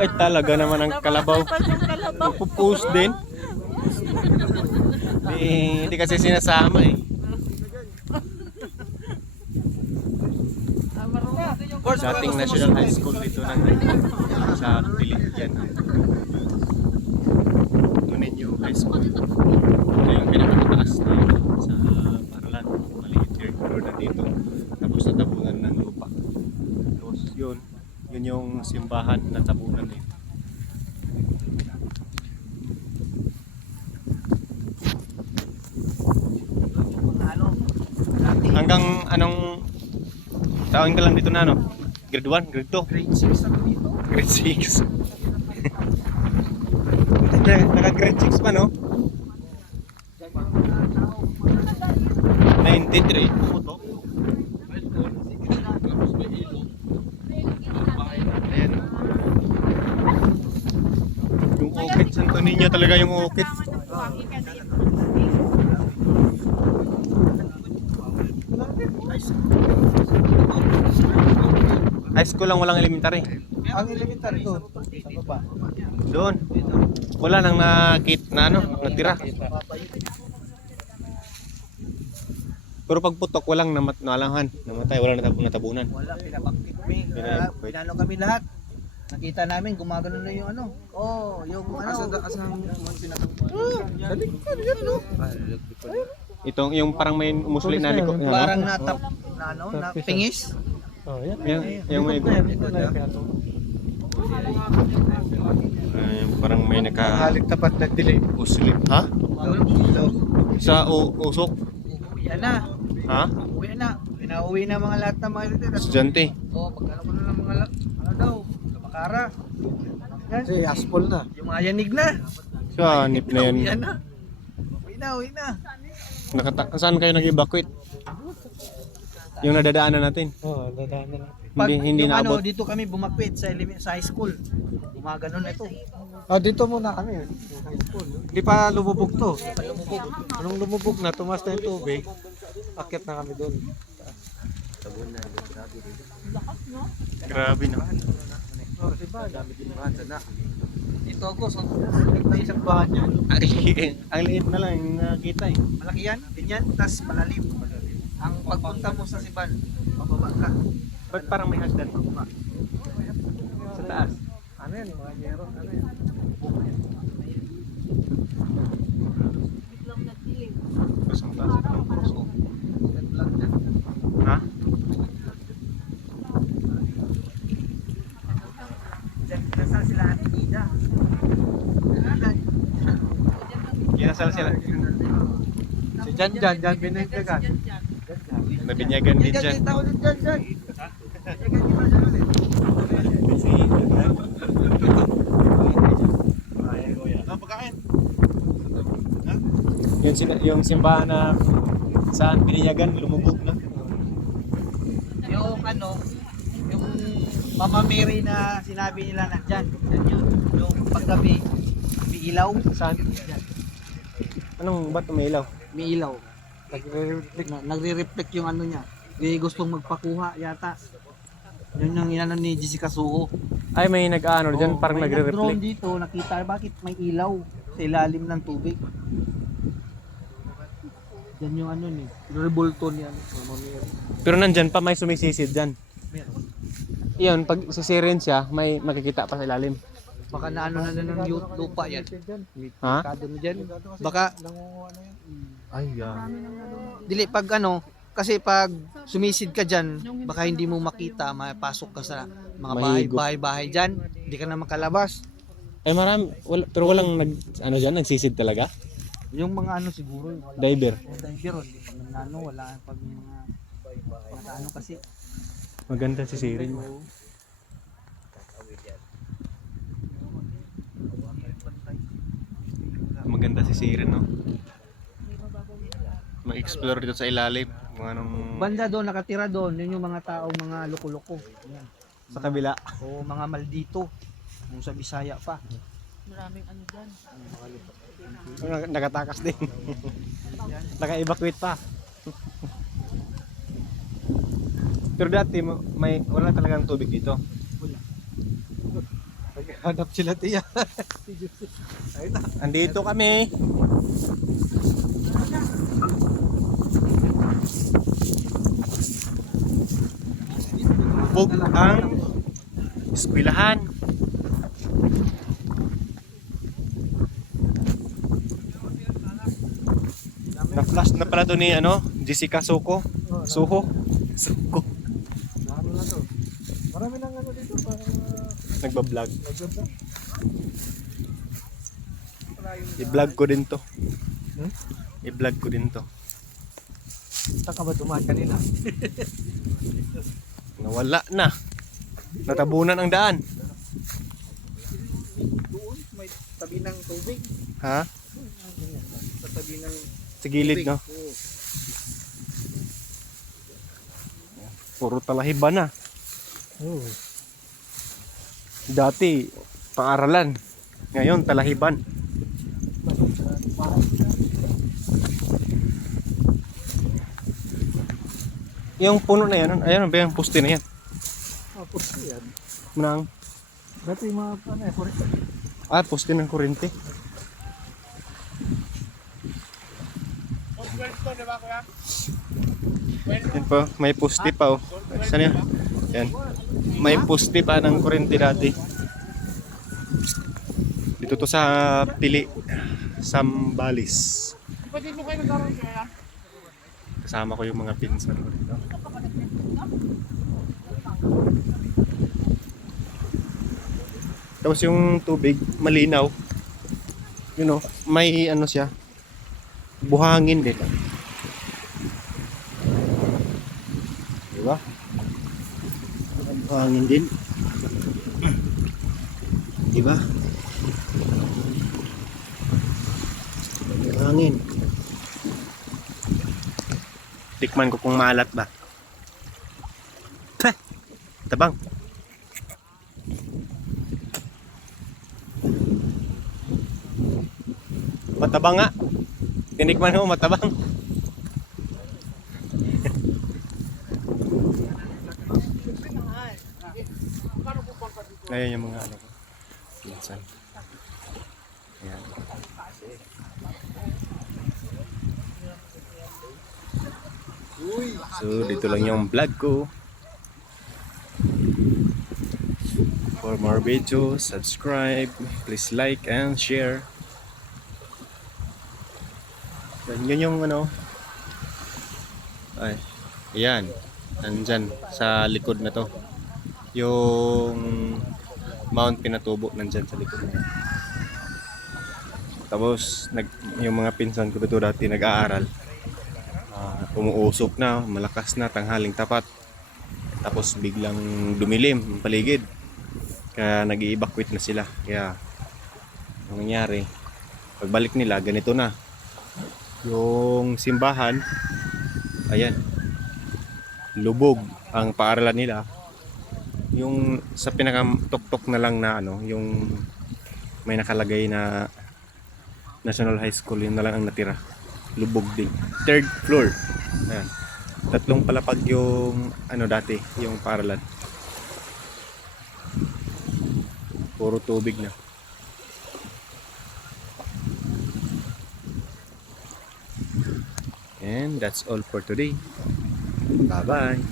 Ay talaga naman ang kalabaw. Yung. Pupost din. Di, di kasi sinasama eh. Yung Dating National High School dito ng sa Pilipian. Tuninyo High School. Ito yung pinakamataas na sa paralan. Maliit here. Pero nandito. Tapos lupa. Tapos. Yun yung simbahan na tabunan eh. Hanggang anong taon ka lang dito na ano? Grade 1, grade 2, grade 6 ako dito. grade 6. Naka-grade 6 pa no? 93. Puto. Ayan. Yung ukit, Santo Niño talaga yung ukit. Buhangin ka dito. High school lang walang elementary. Ang elementary doon, sa baba. Doon. Wala nang nakit na ano, natira. Pero pag putok, walang namat nalangan. Namatay, walang natab natabunan. Wala, pinabaktik kami. Pinano kami lahat. Nakita namin, gumagano na yung ano. Oh, yung ano. Asa, asa ang Sa likod, yan no? Itong yung parang may umusli na liko. Yan, Parang no? natap, na ano, na pingis. Yung, yung may Ah, yung parang may naka tapat na delay. usli. Ha? Sa u- usok? Uwi na. Ha? Uwi na. Pinauwi na mga lahat ng mga dito. Estudyante. Oh, pagkano ko na ng mga ano daw, kabakara. Yan. Kasi aspol na. Yung mga yanig na. So, nip na yan. Uwi na. Uwi na, uwi na. Nakata saan kayo nag-evacuate? Yung nadadaanan natin. Oo, oh, dadaan na lang. Pag Hindi hindi yung naabot. ano, dito kami bumakwit sa, eleme- sa high school. Gumaganon na ito. Ah, dito muna kami. yung High school. Hindi pa lumubog to. Anong lumubog na, tumas na yung tubig. Akit na kami doon. Grabe no. Oh, si ba? Dami din sana. Dito ako, so, na isang bahan yan. Ang liit, ang liit na lang yung nakita eh. Malaki yan, ganyan, tas malalim. Ang pagpunta mo sa Siban, pababa ka. Ba't parang may hagdan? Sa taas. Ano yan? Mga yero. Ano yan? Biglang nagdilim. Tapos ang taas ng cross oh. Ganun lang yan. Ha? Diyan, nasaan sila Ate Ida? Kinasal sila. Si Jan Jan, Jan diyan. Nabinyagan din ulit. Yung, yung simbahan na saan bininyagan, lumubog na. Yung ano, yung Mama Mary na sinabi nila nandyan. Yan yun. Yung paggabi, may ilaw. Saan? Yan. Anong ba't may ilaw? May ilaw. Nagre-reflect, na, nagre-reflect yung ano niya. May gustong magpakuha yata. Yun yung inano ni Jessica Suho. Ay, may nag-ano dyan, Oo, parang may nag-drone nagre-reflect. dito, nakita bakit may ilaw sa ilalim ng tubig. Yan yung ano ni, revolto ni ano, Mama. Pero nandyan pa, may sumisisid dyan. Meron. Iyon, pag sisirin siya, may makikita pa sa ilalim. Baka na ano na ng yu- lupa yan. Ha? Kado mo dyan. Baka, Ay, yeah. dili pag ano, kasi pag sumisid ka dyan, baka hindi mo makita, mapasok ka sa mga bahay, Mahigop. bahay, bahay dyan, hindi ka na makalabas. Ay, marami. Wala, pero walang nag, ano dyan, nagsisid talaga? Yung mga ano siguro, yung wala. Diver. Diver, hindi pa naman ano, wala pag mga, mga ano kasi. Maganda si Sirin. Maganda si no? Mag-explore dito sa ilalim. Kung anong... Banda doon, nakatira doon, yun yung mga taong mga loko-loko. Yan. Sa kabila. O mga maldito. Yung sa Bisaya pa. Maraming ano dyan. Nakatakas din. Naka-evacuate pa. Pero dati, may, wala talagang tubig dito. Naghanap sila tiya. Ayun na. Andito kami. Bug ang eskwelahan. Na-flash na pala to ni ano, Jessica Soko. Suho. Suko. Ano na to? Marami nang ano dito. Para Nagbablog. I-vlog ko din to. Hmm? I-vlog ko din to. Saan ka ba dumaan kanina? Nawala na. Natabunan ang daan. Doon, may tabi ng tubig. Ha? Sa tabi ng Sa gilid, no? Puro talahiba na. Oo. Dati, pang-aralan. Ngayon, talahiban. Yung puno na yan, ayan ba yung poste na yan? Tapos yan. Nang, Dati yung mga ano eh, forest. ah, poste ng kurente. Yan po, may poste pa oh. Saan yan? Yan. May poste pa ng kurente dati. Dito to sa Pili, Sambalis. Kasama ko yung mga pinsan ko dito. Tapos yung tubig, malinaw. You know, may ano siya, buhangin din. Diba? May Buhangin din. Diba? May Buhangin. Tikman ko kung maalat ba. Peh! Tabang. Matabang nga. Tinikman mo, matabang. Ngayon yung mga ano ko. Pinsan. Ayan. So, dito lang yung vlog ko. For more videos, subscribe, please like and share. Yan, yun yung ano. Ay, yan. Nandyan sa likod na to. Yung Mount Pinatubo nandyan sa likod na yan. Tapos, nag, yung mga pinsan ko dito dati nag-aaral. Ah, umuusok na, malakas na, tanghaling tapat. Tapos biglang dumilim ang paligid. Kaya nag evacuate na sila. Kaya, ang nangyari, pagbalik nila, ganito na. Yung simbahan, ayan, lubog ang paaralan nila. Yung sa pinakatuktok na lang na ano, yung may nakalagay na National High School, yun na lang ang natira lubog din. Third floor. Ayan. Tatlong palapag yung ano dati, yung paralan. Puro tubig na. And that's all for today. Bye-bye.